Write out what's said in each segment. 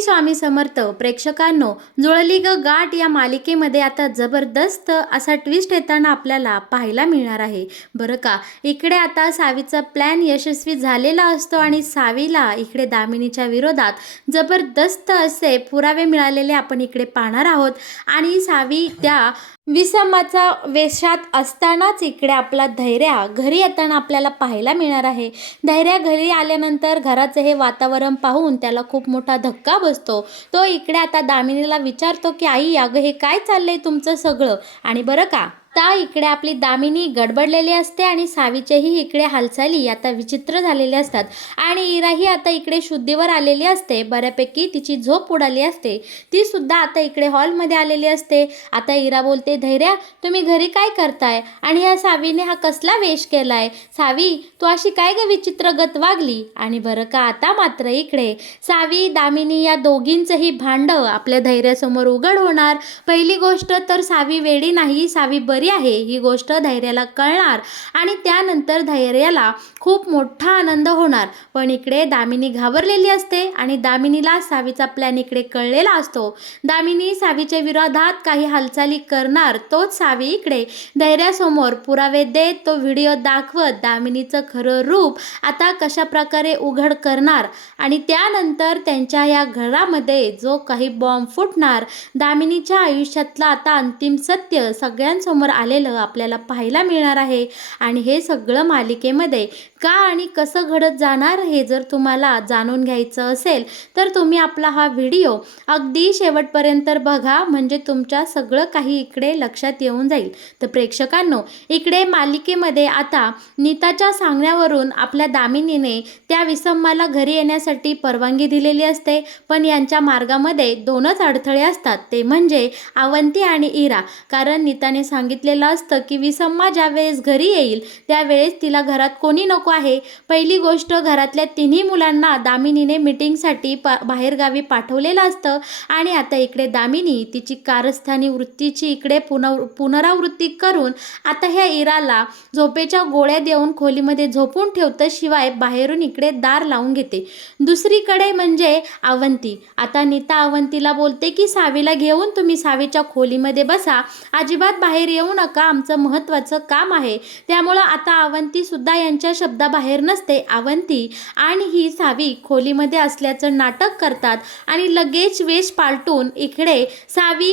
स्वामी समर्थ प्रेक्षकांनो, जुळली ग गाठ या मालिकेमध्ये आता जबरदस्त असा ट्विस्ट येताना आपल्याला पाहायला मिळणार आहे बरं का. इकडे आता सावीचा प्लॅन यशस्वी झालेला असतो आणि सावीला इकडे दामिनीच्या विरोधात जबरदस्त असे पुरावे मिळालेले आपण इकडे पाहणार आहोत. आणि सावी त्या विषमाचा वेशात असतानाच इकडे आपला धैर्या घरी येताना आपल्याला पाहायला मिळणार आहे. धैर्या घरी आल्यानंतर घराचं हे वातावरण पाहून त्याला खूप मोठा धक्का बसतो. तो इकडे आता दामिनीला विचारतो की आई अगं हे काय चाललंय तुमचं सगळं. आणि बरं का आता इकडे आपली दामिनी गडबडलेली असते आणि सावीचेही इकडे हालचाली आता विचित्र झालेले असतात. आणि इराही आता इकडे शुद्धीवर आलेली असते, बऱ्यापैकी तिची झोप उडाली असते. ती सुद्धा आता इकडे हॉलमध्ये आलेली असते. आता इरा बोलते, धैर्या तुम्ही घरी काय करताय आणि ह्या सावीने हा कसला वेश केलाय. सावी तू अशी काय ग विचित्र गत वागली. आणि बरं का आता मात्र इकडे सावी दामिनी या दोघींचंही भांडं आपल्या धैर्यासमोर उघड होणार. पहिली गोष्ट तर सावी वेडी नाही, सावी बरी आहे ही गोष्ट धैर्याला कळणार आणि त्यानंतर धैर्याला खूप मोठा आनंद होणार. पण इकडे दामिनी घाबरलेली असते आणि दामिनीला सावीचा प्लॅन इकडे कळलेला असतो. दामिनी सावीच्या विरोधात काही हालचाली करणार, तोच सावी इकडे धैर्यासमोर पुरावे देत तो व्हिडिओ दाखवत दामिनीचं खरं रूप आता कशा प्रकारे उघड करणार. आणि त्यानंतर त्यांच्या या घरामध्ये जो काही बॉम्ब फुटणार, दामिनीच्या आयुष्यातलं आता अंतिम सत्य सगळ्यांसमोर आलेलं आपल्याला पाहायला मिळणार आहे. आणि हे सगळं मालिकेमध्ये का आणि कसं घडत जाणार हे जर तुम्हाला जाणून घ्यायचं असेल तर तुम्ही आपला हा व्हिडिओ अगदी शेवटपर्यंत बघा, म्हणजे तुमच्या सगळं काही इकडे लक्षात येऊन जाईल. तर प्रेक्षकांनो, इकडे मालिकेमध्ये आता नीताच्या सांगण्यावरून आपल्या दामिनीने त्या विसम्माला घरी येण्यासाठी परवानगी दिलेली असते. पण यांच्या मार्गामध्ये दोनच अडथळे असतात, ते म्हणजे अवंती आणि इरा. कारण नीताने सांगितलेलं असतं की विसम्मा ज्यावेळेस घरी येईल त्यावेळेस तिला घरात कोणी नको आहे. पहिली गोष्ट, घरातल्या तिन्ही मुलांना दामिनीने मीटिंगसाठी बाहेरगावी पाठवलेलं असतं. आणि आता इकडे दामिनी तिची कारस्थानी वृत्तीची इकडे पुनरावृत्ती करून आता ह्या इराला झोपेच्या गोळ्या देऊन खोलीमध्ये झोपून ठेवतं, शिवाय बाहेरून इकडे दार लावून घेते. दुसरीकडे म्हणजे अवंती. आता नीता अवंतीला बोलते की सावीला घेऊन तुम्ही सावीच्या खोलीमध्ये बसा, अजिबात बाहेर येऊ नका, आमचं महत्त्वाचं काम आहे. त्यामुळं आता अवंती सुद्धा यांच्या शब्दाबाहेर नसते. अवंती आणि ही सावी खोलीमध्ये असल्याचं नाटक करतात आणि लगेच वेश पालटून इकडे सावी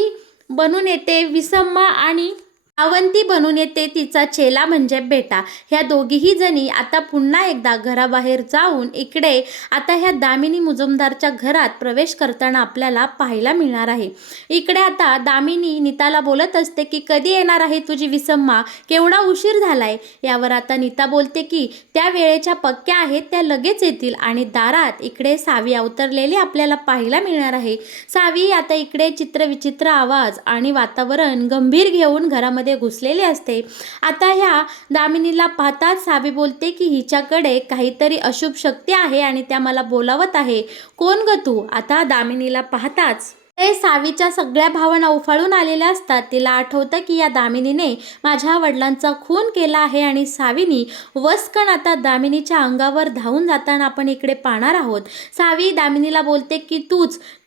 बनून येते विसम्मा आणि अवंती बनून येते तिचा चेला म्हणजे बेटा. ह्या दोघीही जणी आता पुन्हा एकदा घराबाहेर जाऊन इकडे आता ह्या दामिनी मुजुमदारच्या घरात प्रवेश करताना आपल्याला पाहायला मिळणार आहे. इकडे आता दामिनी नीताला बोलत असते की कधी येणार आहे तुझी विसम्मा, केवढा उशीर झालाय. यावर आता नीता बोलते की त्या वेळेच्या पक्क्या आहेत, त्या लगेच येतील. आणि दारात इकडे सावी अवतरलेली आपल्याला पाहायला मिळणार आहे. सावी आता इकडे चित्रविचित्र आवाज आणि वातावरण गंभीर घेऊन घरामध्ये घुसलेले असते. आता ह्या दामिनीला पाहताच सावी बोलते की हिच्याकडे काहीतरी अशुभ शक्ती आहे आणि त्या मला बोलावत आहे. कोण ग तू. आता दामिनीला पाहताच ते सावीच्या सगळ्या भावना उफाळून आलेल्या असतात. तिला आठवतं की या दामिनीने माझ्या वडिलांचा खून केला आहे आणि सावीनी वस्कन आता दामिनीच्या अंगावर धावून जाताना आपण इकडे पाहणार आहोत. सावी दामिनीला बोलते की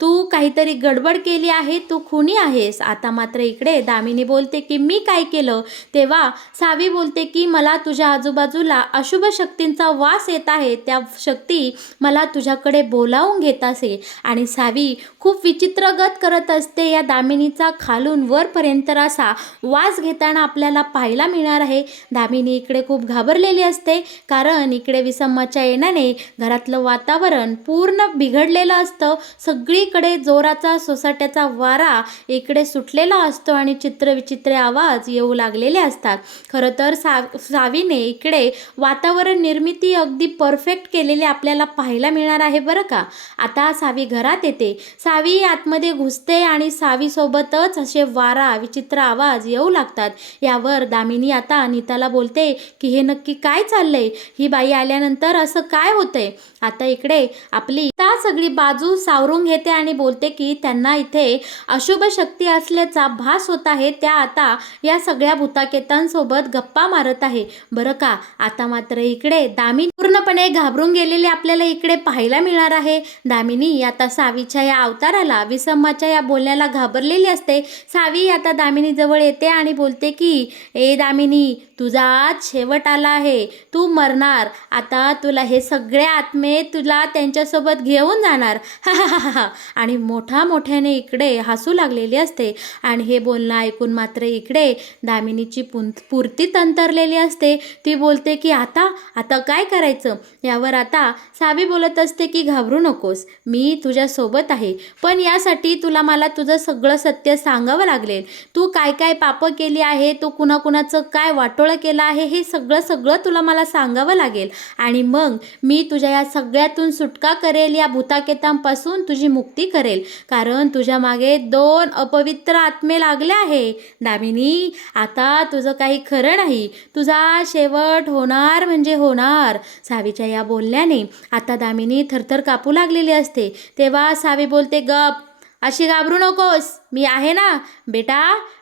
तू काहीतरी गडबड केली आहे, तू खुनी आहेस. आता मात्र इकडे दामिनी बोलते की मी काय केलं. तेव्हा सावी बोलते की मला तुझ्या आजूबाजूला अशुभ शक्तींचा वास येत आहे, त्या शक्ती मला तुझ्याकडे बोलावून घेत असे. आणि सावी खूप विचित्र करत असते. या दामिनीचा खालून वरपर्यंत असा वास घेताना आपल्याला पाहायला मिळणार आहे. दामिनी इकडे खूप घाबरलेली असते, कारण इकडे विसम्माच्या येण्याने घरातलं वातावरण पूर्ण बिघडलेलं असतं. सगळीकडे जोराचा सोसाट्याचा वारा इकडे सुटलेला असतो आणि चित्रविचित्र आवाज येऊ लागलेले असतात. खरं तर सावीने इकडे वातावरण निर्मिती अगदी परफेक्ट केलेली आपल्याला पाहायला मिळणार आहे बरं का. आता सावी घरात येते. सावी आतमध्ये खोलीमध्ये घुसते आणि सावीसोबतच असे वारा विचित्र आवाज येऊ लागतात. यावर दामिनी आता नीताला बोलते की हे नक्की काय चाललंय, ही बाई आल्यानंतर असं काय होतंय. आता इकडे आपली नीता सगळी बाजू सावरून घेते आणि बोलते की त्यांना इथे अशुभ शक्ती असल्याचा भास होत आहे. त्या आता या सगळ्या भूताकेतांसोबत गप्पा मारत आहे. बरं का, आता मात्र इकडे दामिनी पूर्णपणे घाबरून गेलेली आपल्याला इकडे पाहायला मिळणार आहे. दामिनी आता सावीच्या या अवताराला, विसम्माच्या या बोलण्याला घाबरलेली असते. सावी आता दामिनी जवळ येते आणि बोलते की ए दामिनी, तुझा आज शेवट आला आहे, तू मरणार. आता तुला हे सगळे आत्मे तुला त्यांच्यासोबत घेऊन जाणार. हा हा हा हा. आणि मोठ्याने इकडे हसू लागलेली असते. आणि हे बोलणं ऐकून मात्र इकडे दामिनीची पुरती तंतरलेली असते. ती बोलते की आता काय करायचं. यावर आता सावी बोलत असते की घाबरू नकोस, मी तुझ्यासोबत आहे. पण यासाठी तुला मला तुझं सगळं सत्य सांगावं लागेल. तू काय काय पापं केली आहे, तू कुणाकुणाचं काय वाटोळं केलं आहे, हे सगळं तुला मला सांगावं लागेल. आणि मग मी तुझ्या या सगळ्यातून सुटका करेल, या भूताकेतांपासून तुझी मुक्ती करेल. कारण तुझ्या मागे 2 अपवित्र आत्मे लागले आहे. दामिनी, आता तुझं काही खरं नाही, तुझा शेवट होणार म्हणजे होणार. सावीच्या या बोलण्याने आता दामिनी थरथर कापू लागलेली असते. तेव्हा सावी बोलते, गप, अशी घाबरू नकोस, मी आहे ना.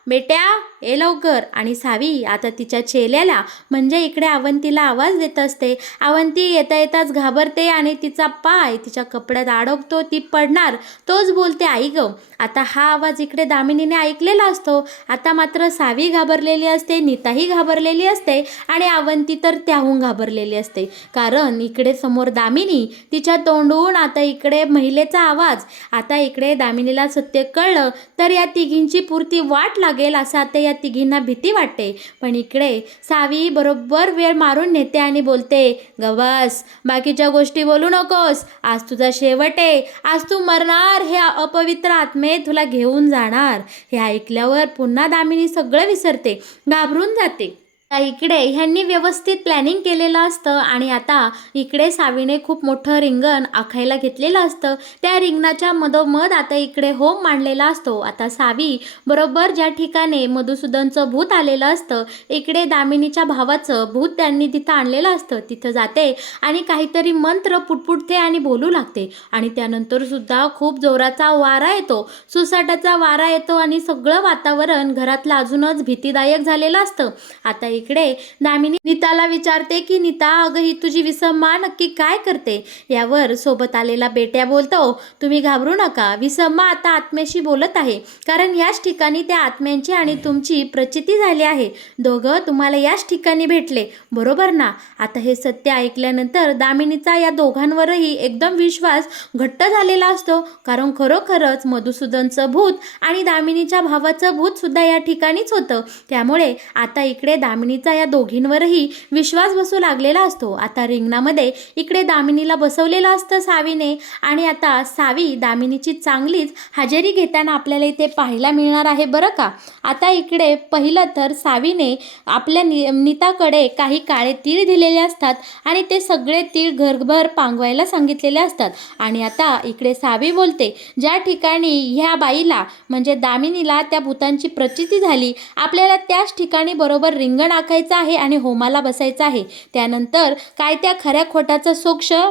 बेट्या ये लवकर. आणि सावी आता तिच्या चेल्याला म्हणजे इकडे अवंतीला आवाज देत असते. अवंती येता येताच घाबरते आणि तिचा पाय तिच्या कपड्यात अडकतो, ती पडणार. तोच बोलते, आई ग. आता हा आवाज इकडे दामिनीने ऐकलेला असतो. आता मात्र सावी घाबरलेली असते, नीताही घाबरलेली असते आणि अवंती तर त्याहून घाबरलेली असते. कारण इकडे समोर दामिनी, तिच्या तोंडून आता इकडे महिलेचा आवाज. आता इकडे दामिनीला सत्य कळलं तर या तिघींची पुरती वाट लागेल असं आता या तिघींना भीती वाटते. पण इकडे सावी बरोबर वेळ मारून नेते आणि बोलते, गबस, बाकीच्या गोष्टी बोलू नकोस, आज तुझा शेवट आहे, आज तू मरणार, हे अपवित्र आत्मे तुला घेऊन जाणार. हे ऐकल्यावर पुन्हा दामिनी सगळं विसरते, घाबरून जाते. इकडे ह्यांनी व्यवस्थित प्लॅनिंग केलेलं असतं आणि आता इकडे सावीने खूप मोठं रिंगण आखायला घेतलेलं असतं. त्या रिंगणाच्या मधोमध आता इकडे होम मांडलेला असतो. आता सावी बरोबर ज्या ठिकाणी मधुसूदनचं भूत आलेलं असतं, इकडे दामिनीच्या भावाचं भूत त्यांनी तिथं आणलेलं असतं, तिथं जाते आणि काहीतरी मंत्र पुटपुटते आणि बोलू लागते. आणि त्यानंतर सुद्धा खूप जोराचा वारा येतो, सुसाटाचा वारा येतो आणि सगळं वातावरण घरातलं अजूनच भीतीदायक झालेलं असतं. आता इकडे दामिनी नीताला विचारते की नीता, अगं ही तुझी विसम्मा नक्की काय करते. यावर सोबत आलेला बेट्या बोलतो, तुम्ही घाबरू नका, विसम्मा आता आत्म्याशी बोलत आहे. कारण याच ठिकाणी त्या आत्म्यांची आणि तुमची प्रचिती झाली आहे. दोघं तुम्हाला याच ठिकाणी भेटले, बरोबर ना. आता हे सत्य ऐकल्यानंतर दामिनीचा या दोघांवरही एकदम विश्वास घट्ट झालेला असतो. कारण खरोखरच मधुसूदनचं भूत आणि दामिनीच्या भावाचं भूत सुद्धा या ठिकाणीच होतं. त्यामुळे आता इकडे दामिनीचा या दोघींवरही विश्वास बसू लागलेला असतो. आता रिंगणामध्ये इकडे दामिनीला बसवलेलं असतं सावीने आणि आता सावी दामिनीची चांगलीच हजेरी घेताना आपल्याला इथे पाहायला मिळणार आहे. बरं का, आता इकडे पहिलं तर सावीने आपल्या नीताकडे काही काळे तीळ दिलेले असतात आणि ते सगळे तीळ घरभर पांगवायला सांगितलेले असतात. आणि आता इकडे सावी बोलते, ज्या ठिकाणी ह्या बाईला म्हणजे दामिनीला त्या भूतांची प्रचिती झाली, आपल्याला त्याच ठिकाणी बरोबर रिंगण आखायचं आहे आणि होमाला बसायचं आहे. त्यानंतर काय त्या खऱ्या खोटाचं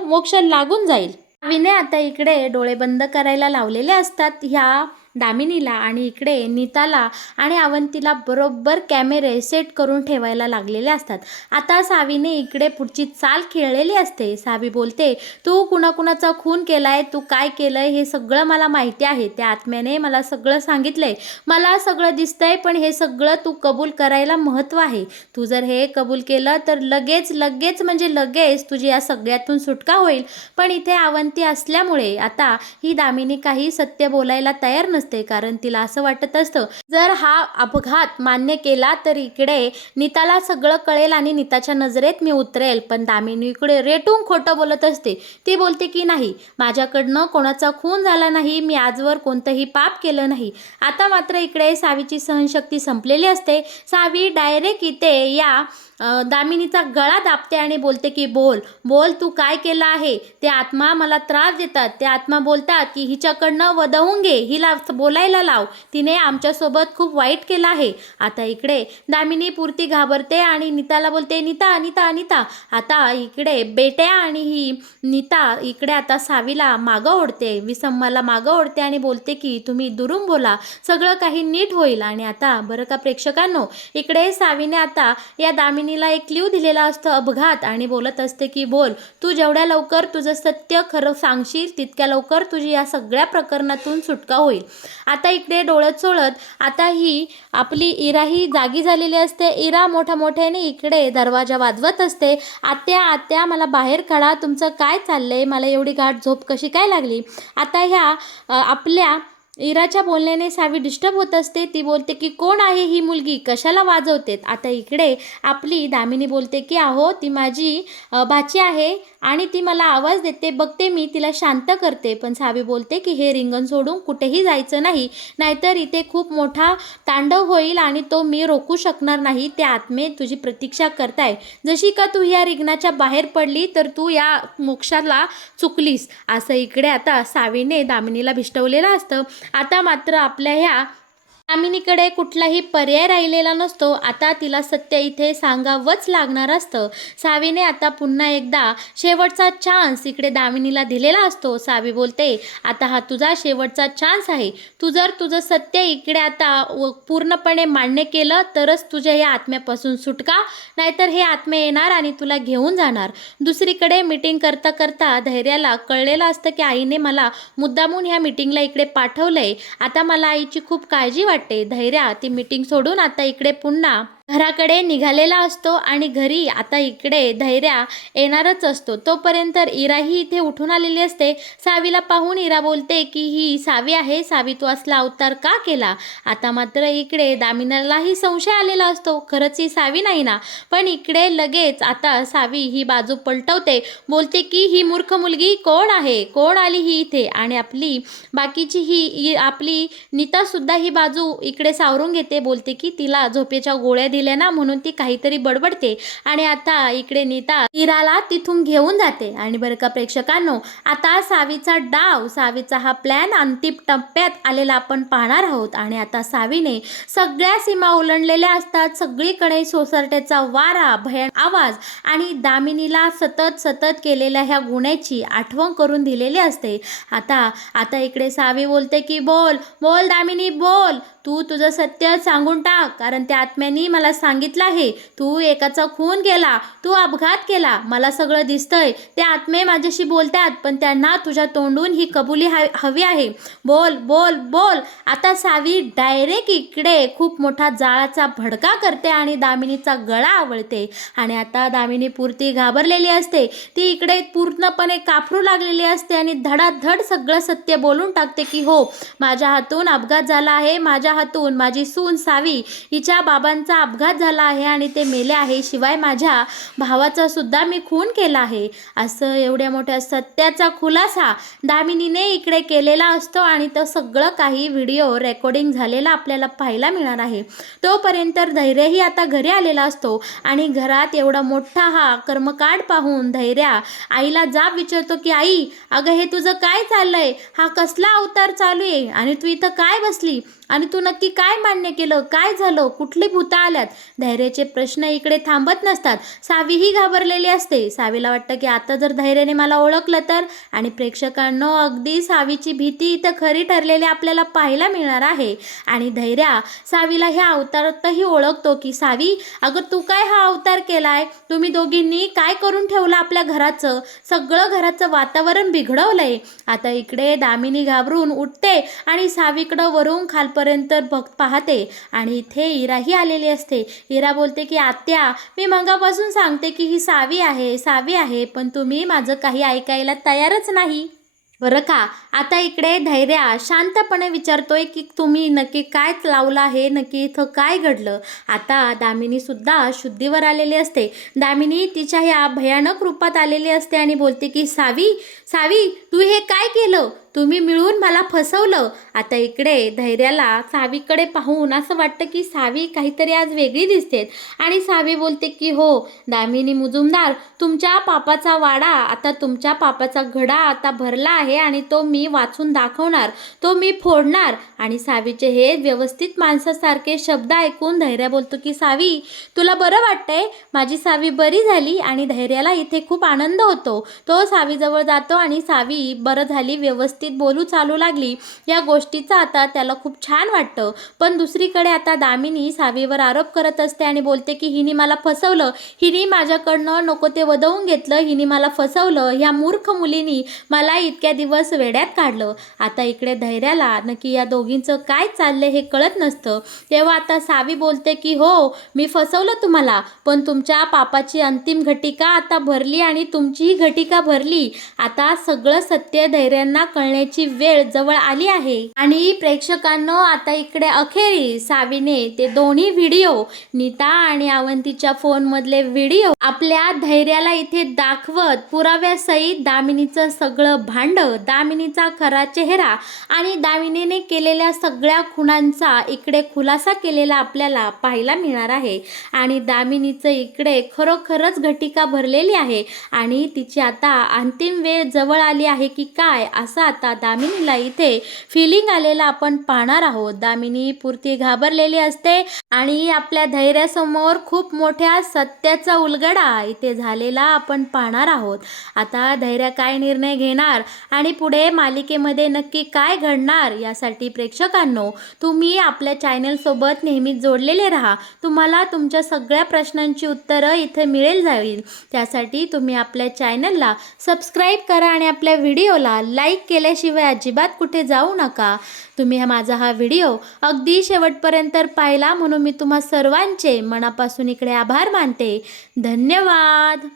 मोक्ष लागून जाईल. सावीने आता इकडे डोळे बंद करायला लावलेले असतात ह्या दामिनीला आणि इकडे नीताला आणि अवंतीला बरोबर कॅमेरे सेट करून ठेवायला लागलेले असतात. आता सावीने इकडे पुढची चाल खेळलेली असते. सावी बोलते, तू कुणाकुणाचा खून केलाय, तू काय केलंय हे सगळं मला माहिती आहे. त्या आत्म्याने मला सगळं सांगितलंय, मला सगळं दिसतंय. पण हे सगळं तू कबूल करायला महत्त्व आहे. तू जर हे कबूल केलं तर लगेच म्हणजे लगेच तुझी या सगळ्यातून सुटका होईल. पण इथे अवंती असल्यामुळे आता ही दामिनी काही सत्य बोलायला तयार नसते. नसते, कारण तिला असं वाटत असतं जर हा अपघात मान्य केला तर इकडे नीताला सगळं कळेल आणि नीताच्या नजरेत मी उतरेल. पण दामिनी इकडे रेटून खोटं बोलत असते. ती बोलते की नाही, माझ्याकडनं कोणाचा खून झाला नाही, मी आजवर कोणतंही पाप केलं नाही. आता मात्र इकडे सावीची सहनशक्ती संपलेली असते. सावी डायरेक्ट इथे या दामिनीचा गळा दाबते आणि बोलते की बोल बोल, तू काय केलं आहे. ते आत्मा मला त्रास देतात. ते आत्मा बोलतात की हिच्याकडनं वदवून घे, हिला बोलायला लाव, तिने आमच्यासोबत खूप वाईट केलं आहे. आता इकडे दामिनी पुरती घाबरते आणि नीताला बोलते नीता नीता नीता. आता इकडे बेट्या आणि ही नीता इकडे आता सावीला मागं ओढते, विसम्माला मागं ओढते आणि बोलते की तुम्ही दुरून बोला, सगळं काही नीट होईल. आणि आता बरं का प्रेक्षकांनो, इकडे सावीने आता या दामिनीला एक क्ल्यू दिलेला असतो, अपघात, आणि बोलत असते की बोल, तू जेवढ्या लवकर तुझं सत्य खरं सांगशील तितक्या लवकर तुझी या सगळ्या प्रकरणातून सुटका होईल. आता इकडे डोळत चोळत आता ही आपली इरा ही जागी झालेली असते. इरा मोठ्याने इकडे दरवाजा वाजवत असते. आत्या आत्या, मला बाहेर काढा, तुमचं काय चाललंय, मला एवढी गाढ झोप कशी काय लागली. आता ह्या आपल्या इराच्या बोलण्याने सावी डिस्टर्ब होत असते. ती बोलते की कोण आहे ही मुलगी, कशाला वाजवते. आता इकडे आपली दामिनी बोलते की अहो, ती माझी भाची आहे आणि ती मला आवाज देते, बघते मी तिला शांत करते. पण सावी बोलते की हे रिंगण सोडून कुठेही जायचं नाही, नाहीतर इथे खूप मोठा तांडव होईल आणि तो मी रोखू शकणार नाही. ते आत्मे तुझी प्रतीक्षा करताय, जशी का तू या रिंगणाच्या बाहेर पडली तर तू या मोक्षाला चुकलीस. असं इकडे आता सावीने दामिनीला भिष्टवलेलं असतं. आता मात्र आपल्या ह्या दामिनीकडे कुठलाही पर्याय राहिलेला नसतो. आता तिला सत्य इथे सांगावंच लागणार असतं. सावीने आता पुन्हा एकदा शेवटचा चान्स इकडे दामिनीला दिलेला असतो. सावी बोलते आता हा तुझा शेवटचा चान्स आहे. तू जर तुझं सत्य इकडे आता पूर्णपणे मान्य केलं तरच तुझ्या या आत्म्यापासून सुटका, नाहीतर हे आत्मे येणार आणि तुला घेऊन जाणार. दुसरीकडे मीटिंग करता करता धैर्याला कळलेलं असतं की आईने मला मुद्दामून ह्या मीटिंगला इकडे पाठवलंय. आता मला आईची खूप काळजी वाटते. धैर्या ती मीटिंग सोडून आता इकडे पुन्हा घराकडे निघालेला असतो आणि घरी आता इकडे धैर्या येणारच असतो. तोपर्यंत इराही इथे उठून आलेली असते. सावीला पाहून इरा बोलते की ही सावी आहे, सावी तू असला अवतार का केला. आता मात्र इकडे दामिनीलाही संशय आलेला असतो, खरंच ही सावी नाही ना. पण इकडे लगेच आता सावी ही बाजू पलटवते, बोलते की ही मूर्ख मुलगी कोण आहे, कोण आली ही इथे. आणि आपली बाकीची ही आपली नीता सुद्धा ही बाजू इकडे सावरून घेते, बोलते की तिला झोपेच्या गोळ्या दिल्या ना म्हणून ती काहीतरी बडबडते. आणि आता इकडे नीता इराला तिथून घेऊन जाते. आणि बरं का प्रेक्षकांनो, आता सावीचा डाव, सावीचा हा प्लॅन अंतिम टप्प्यात आलेला आपण पाहणार आहोत. आणि आता सावीने सगळ्या सीमा ओलांडलेल्या असतात. सगळीकडे सोसाट्याचा वारा, भयान आवाज आणि दामिनीला सतत केलेल्या ह्या गुन्ह्याची आठवण करून दिलेली असते. आता इकडे सावी बोलते की बोल बोल दामिनी बोल, तू तुझं सत्य सांगून टाक, कारण त्या आत्म्यानी मला सांगितलं आहे तू एकाचा खून केला, तू अपघात केला, मला सगळं दिसतंय. ते आत्मे माझ्याशी बोलतात पण त्यांना तुझ्या तोंडून ही कबुली हवी आहे. बोल बोल बोल. आता सावी डायरेक्ट इकडे खूप मोठा जाळाचा भडका करते आणि दामिनीचा गळा आवळते. आणि आता दामिनी पुरती घाबरलेली असते. ती इकडे पूर्णपणे कापरू लागलेली असते आणि धडाधड सगळं सत्य बोलून टाकते की हो, माझ्या हातून अपघात झाला आहे, माझ्या हातून माझी सून सावी हिच्या बाबांचा अपघात झाला आहे आणि ते मेले आहे, शिवाय माझ्या भावाचा सुद्धा मी खून केला आहे. असं एवढ्या मोठ्या सत्याचा खुलासा दामिनीने इकडे केलेला असतो आणि तो सगळं काही व्हिडिओ रेकॉर्डिंग झालेला आपल्याला पाहायला मिळणार आहे. तोपर्यंत धैर्यही आता घरी आलेला असतो आणि घरात एवढा मोठा हा कर्मकांड पाहून धैर्या आईला जाब विचारतो की आई, अगं हे तुझं काय चाललंय, हा कसला अवतार चालू आहे आणि तू इथं काय बसली आणि तू नक्की काय मान्य केलं, काय झालं, कुठली भूता आल्यात. धैर्याचे प्रश्न इकडे थांबत नसतात. सावीही घाबरलेली असते. सावीला वाटतं की आता जर धैर्याने मला ओळखलं तर. आणि प्रेक्षकांनो, अगदी सावीची भीती इथं खरी ठरलेली आपल्याला पाहायला मिळणार आहे. आणि धैर्या सावीला ह्या अवतारातही ओळखतो की सावी, अगं तू काय हा अवतार केलाय, तुम्ही दोघींनी काय करून ठेवलं आपल्या घराचं, सगळं घराचं वातावरण बिघडवलंय. आता इकडे दामिनी घाबरून उठते आणि सावीकडं वरून खालपर्यंत पाहते आणि इथे इराही आलेली असते. इरा बोलते की आत्या, मी मगापासून सांगते की ही सावी आहे, सावी आहे, पण तुम्ही माझं काही ऐकायला तयारच नाही. बरं का, आता इकडे धैर्या शांतपणे विचारतोय की तुम्ही नक्की काय लावलं आहे, नक्की इथं काय घडलं. आता दामिनी सुद्धा शुद्धीवर आलेली असते. दामिनी तिच्या ह्या भयानक रूपात आलेली असते आणि बोलते की सावी, सावी तू हे काय केलं, तुम्ही मिळून मला फसवलं. आता इकडे धैर्याला सावीकडे पाहून असं वाटतं की सावी काहीतरी आज वेगळी दिसते आणि सावी बोलते की हो दामिनी मुजुमदार, तुमच्या पापाचा वाडा आता, तुमच्या पापाचा घडा आता भरला आहे आणि तो मी वाचून दाखवणार, तो मी फोडणार. आणि सावीचे हे व्यवस्थित माणसासारखे शब्द ऐकून धैर्य बोलतो की सावी तुला बरं वाटतंय, माझी सावी बरी झाली. आणि धैर्याला इथे खूप आनंद होतो. तो सावीजवळ जातो आणि सावी बरं झाली, व्यवस्थित बोलू चालू लागली, या गोष्टीचा आता त्याला खूप छान वाटतं. पण दुसरीकडे आता दामिनी सावीवर आरोप करत असते आणि बोलते की हिने मला फसवलं, हिने माझ्याकडनं नको ते वदवून घेतलं, हिने मला फसवलं, ह्या मूर्ख मुलीनी मला इतक्या दिवस वेड्यात काढलं. आता इकडे धैर्याला नक्की या दोघींचं काय चाललंय हे कळत नसतं. तेव्हा आता सावी बोलते की हो मी फसवलं तुम्हाला, पण तुमच्या पापाची अंतिम घटिका आता भरली आणि तुमचीही घटिका भरली. आता सगळं सत्य धैर्यांना कळण्याची वेळ जवळ आली आहे. आणि प्रेक्षकांनो आता इकडे अखेरी सावीने ते दोन्ही व्हिडिओ, नीता आणि अवंतीच्या फोनमधले व्हिडिओ आपल्या धैर्याला इथे दाखवत पुराव्यासहित दामिनीचं सगळं भांड, दामिनीचा खरा चेहरा आणि दामिनीने केलेल्या सगळ्या खुणांचा इकडे खुलासा केलेला आपल्याला पाहायला मिळणार आहे. आणि दामिनीचं इकडे खरोखरच घटिका भरलेली आहे आणि तिची आता अंतिम वेळ जवळ आली आहे की काय, असं आता दामिनीला इथे फिलिंग आलेला आपण पाहणार आहोत. दामिनी पुरती घाबरलेली असते आणि आपल्या धैर्यासमोर खूप मोठ्या सत्याचा उलगडा इथे झालेला आपण पाहणार आहोत. आता धैर्य काय निर्णय घेणार आणि पुढे मालिकेमध्ये नक्की काय घडणार, यासाठी प्रेक्षकांनो तुम्ही आपल्या चॅनलसोबत नेहमीच जोडलेले राहा. तुम्हाला तुमच्या सगळ्या प्रश्नांची उत्तरं इथे मिळेल जाईल. त्यासाठी तुम्ही आपल्या चॅनलला सबस्क्राईब करा आणि आपल्या व्हिडिओला लाईक केल्याशिवाय अजिबात कुठे जाऊ नका. तुम्ही माझा हा व्हिडिओ अगदी शेवटपर्यंत पाहिला म्हणून मी तुम्हा सर्वांचे मनापासून इकडे आभार मानते. धन्यवाद.